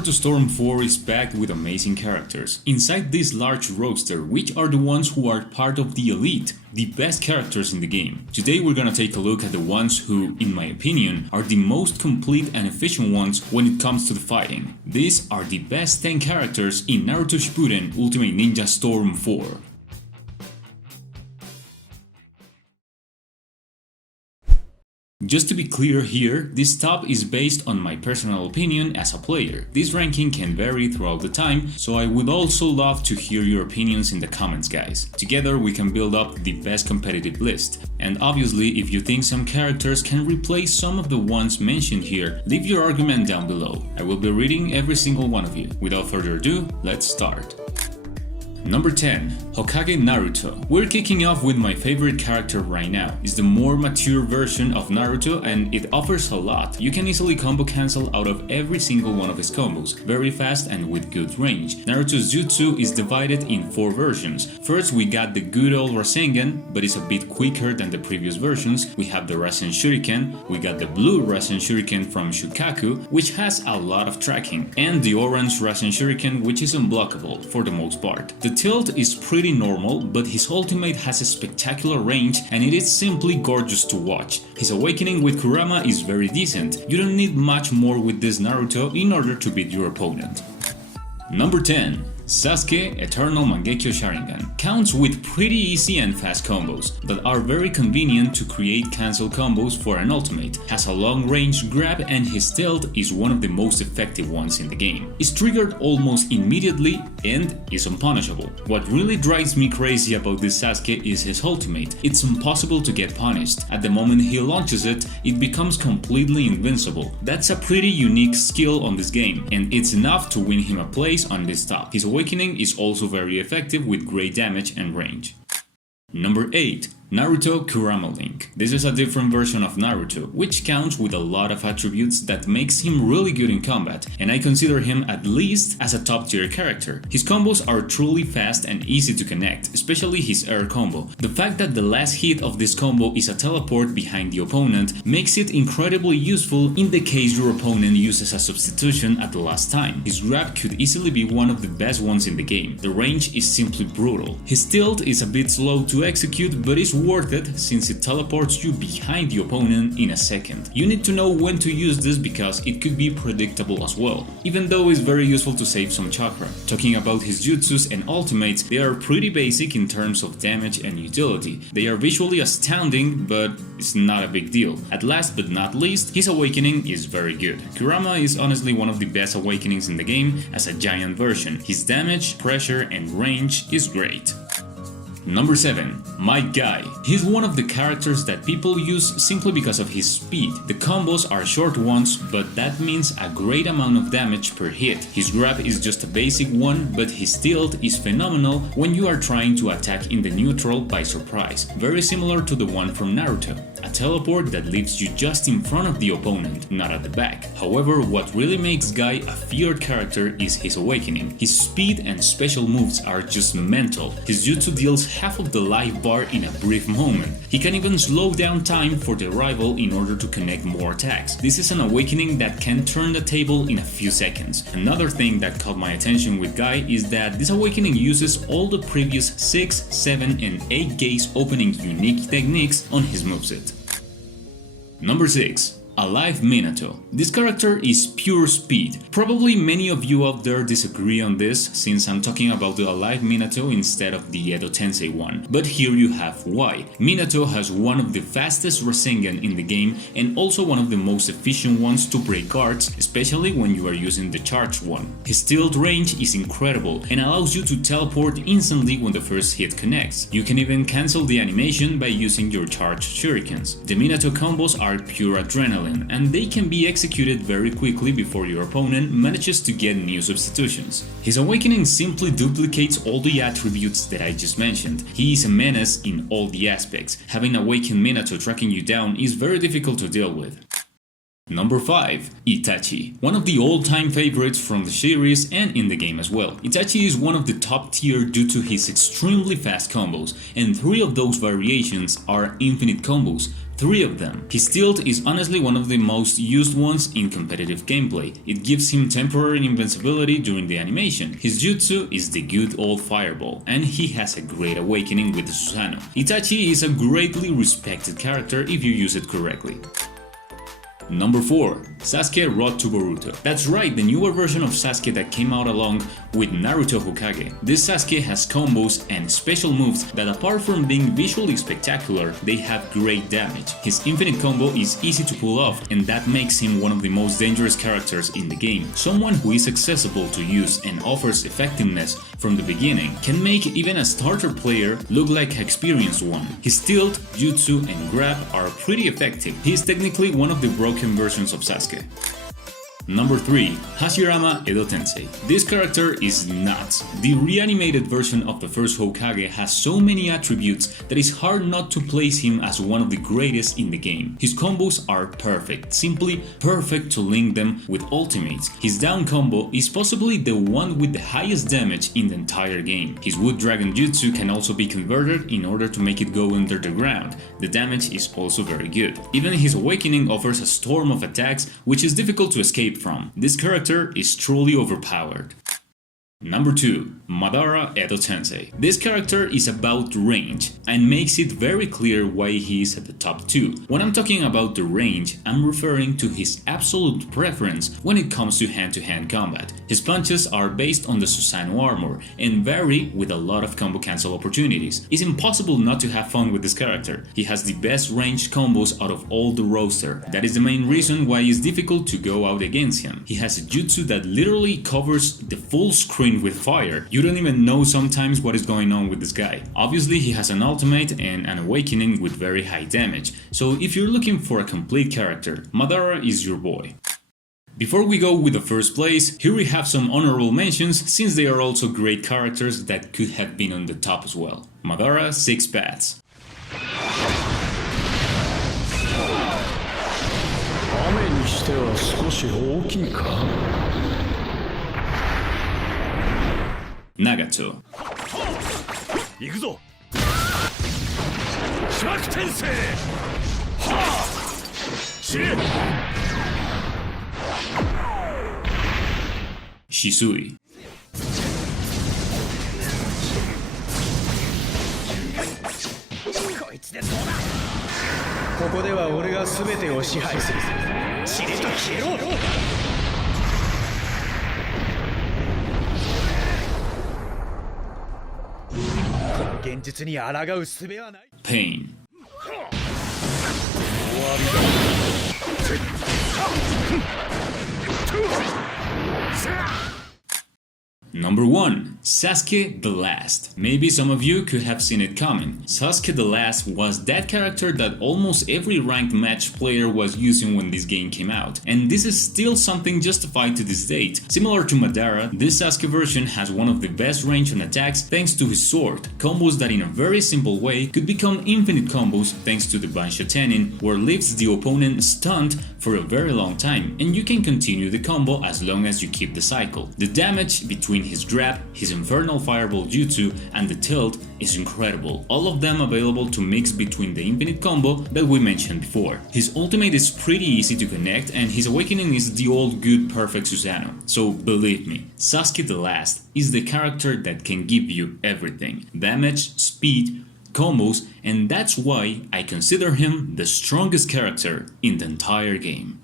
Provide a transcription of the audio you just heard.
Naruto Storm 4 is packed with amazing characters. Inside this large roster, which are the ones who are part of the elite, the best characters in the game. Today we're gonna take a look at the ones who, in my opinion, are the most complete and efficient ones when it comes to the fighting. These are the best 10 characters in Naruto Shippuden Ultimate Ninja Storm 4. Just to be clear here, this top is based on my personal opinion as a player. This ranking can vary throughout the time, so I would also love to hear your opinions in the comments, guys. Together we can build up the best competitive list. And obviously, if you think some characters can replace some of the ones mentioned here, leave your argument down below. I will be reading every single one of you. Without further ado, let's start. Number 10. Hokage Naruto. We're kicking off with my favorite character right now. It's the more mature version of Naruto and it offers a lot. You can easily combo cancel out of every single one of his combos, very fast and with good range. Naruto's jutsu is divided in 4 versions. First we got the good old Rasengan, but it's a bit quicker than the previous versions. We have the Rasen Shuriken, we got the blue Rasen Shuriken from Shukaku, which has a lot of tracking, and the orange Rasen Shuriken, which is unblockable for the most part. The tilt is pretty normal, but his ultimate has a spectacular range and it is simply gorgeous to watch. His awakening with Kurama is very decent. You don't need much more with this Naruto in order to beat your opponent. Number 10. Sasuke Eternal Mangekyo Sharingan counts with pretty easy and fast combos that are very convenient to create cancel combos for an ultimate, has a long range grab and his stealth is one of the most effective ones in the game. It's triggered almost immediately and is unpunishable. What really drives me crazy about this Sasuke is his ultimate. It's impossible to get punished. At the moment he launches it, it becomes completely invincible. That's a pretty unique skill on this game and it's enough to win him a place on this top. His awakening is also very effective with great damage and range. Number 8. Naruto Kurama Link. This is a different version of Naruto, which counts with a lot of attributes that makes him really good in combat, and I consider him at least as a top tier character. His combos are truly fast and easy to connect, especially his air combo. The fact that the last hit of this combo is a teleport behind the opponent makes it incredibly useful in the case your opponent uses a substitution at the last time. His grab could easily be one of the best ones in the game. The range is simply brutal. His tilt is a bit slow to execute, but is worth it since it teleports you behind the opponent in a second. You need to know when to use this because it could be predictable as well, even though it's very useful to save some chakra. Talking about his jutsus and ultimates, they are pretty basic in terms of damage and utility. They are visually astounding, but it's not a big deal. At last but not least, his awakening is very good. Kurama is honestly one of the best awakenings in the game as a giant version. His damage, pressure and range is great. Number 7. My Guy. He's one of the characters that people use simply because of his speed. The combos are short ones, but that means a great amount of damage per hit. His grab is just a basic one, but his tilt is phenomenal when you are trying to attack in the neutral by surprise. Very similar to the one from Naruto. A teleport that leaves you just in front of the opponent, not at the back. However, what really makes Guy a feared character is his awakening. His speed and special moves are just mental. His jutsu deals half of the life bar in a brief moment. He can even slow down time for the rival in order to connect more attacks. This is an awakening that can turn the table in a few seconds. Another thing that caught my attention with Guy is that this awakening uses all the previous 6, 7 and 8 gaze opening unique techniques on his moveset. Number 6. Alive Minato. This character is pure speed. Probably many of you out there disagree on this since I'm talking about the Alive Minato instead of the Edo Tensei one, but here you have why. Minato has one of the fastest Rasengan in the game and also one of the most efficient ones to break guards, especially when you are using the charged one. His tilt range is incredible and allows you to teleport instantly when the first hit connects. You can even cancel the animation by using your charged shurikens. The Minato combos are pure adrenaline, and they can be executed very quickly before your opponent manages to get new substitutions. His awakening simply duplicates all the attributes that I just mentioned. He is a menace in all the aspects. Having awakened Minato tracking you down is very difficult to deal with. Number 5. Itachi. One of the all-time favorites from the series and in the game as well. Itachi is one of the top tier due to his extremely fast combos, and 3 of those variations are infinite combos. 3 of them. His tilt is honestly one of the most used ones in competitive gameplay. It gives him temporary invincibility during the animation. His jutsu is the good old fireball, and he has a great awakening with the Susanoo. Itachi is a greatly respected character if you use it correctly. Number 4. Sasuke Road to Boruto. That's right, the newer version of Sasuke that came out along with Naruto Hokage. This Sasuke has combos and special moves that, apart from being visually spectacular, they have great damage. His infinite combo is easy to pull off, and that makes him one of the most dangerous characters in the game. Someone who is accessible to use and offers effectiveness from the beginning can make even a starter player look like an experienced one. His tilt, jutsu, and grab are pretty effective. He is technically one of the broken versions of Sasuke. Number 3. Hashirama Edo Tensei. This character is nuts. The reanimated version of the first Hokage has so many attributes that it's hard not to place him as one of the greatest in the game. His combos are perfect, simply perfect to link them with ultimates. His down combo is possibly the one with the highest damage in the entire game. His Wood Dragon Jutsu can also be converted in order to make it go under the ground. The damage is also very good. Even his awakening offers a storm of attacks which is difficult to escape from. This character is truly overpowered. Number 2. Madara Edo Tensei. This character is about range and makes it very clear why he is at the top 2. When I'm talking about the range, I'm referring to his absolute preference when it comes to hand-to-hand combat. His punches are based on the Susanoo armor and vary with a lot of combo cancel opportunities. It's impossible not to have fun with this character. He has the best ranged combos out of all the roster. That is the main reason why it's difficult to go out against him. He has a jutsu that literally covers the full screen with fire. You don't even know sometimes what is going on with this guy. Obviously he has an ultimate and an awakening with very high damage, so if you're looking for a complete character, Madara is your boy. Before we go with the first place, here we have some honorable mentions since they are also great characters that could have been on the top as well. Madara 6 bats. Nagato. Shisui. Pain. Number 1. Sasuke the Last. Maybe some of you could have seen it coming. Sasuke the Last was that character that almost every ranked match player was using when this game came out, and this is still something justified to this date. Similar to Madara, this Sasuke version has one of the best range on attacks thanks to his sword, combos that in a very simple way could become infinite combos thanks to the Bansha Tenin, where leaves the opponent stunned for a very long time, and you can continue the combo as long as you keep the cycle. The damage between his grab, his infernal fireball jutsu, and the tilt is incredible, all of them available to mix between the infinite combo that we mentioned before. His ultimate is pretty easy to connect, and his awakening is the old good perfect Susanoo. So believe me, Sasuke the Last is the character that can give you everything: damage, speed, combos, and that's why I consider him the strongest character in the entire game.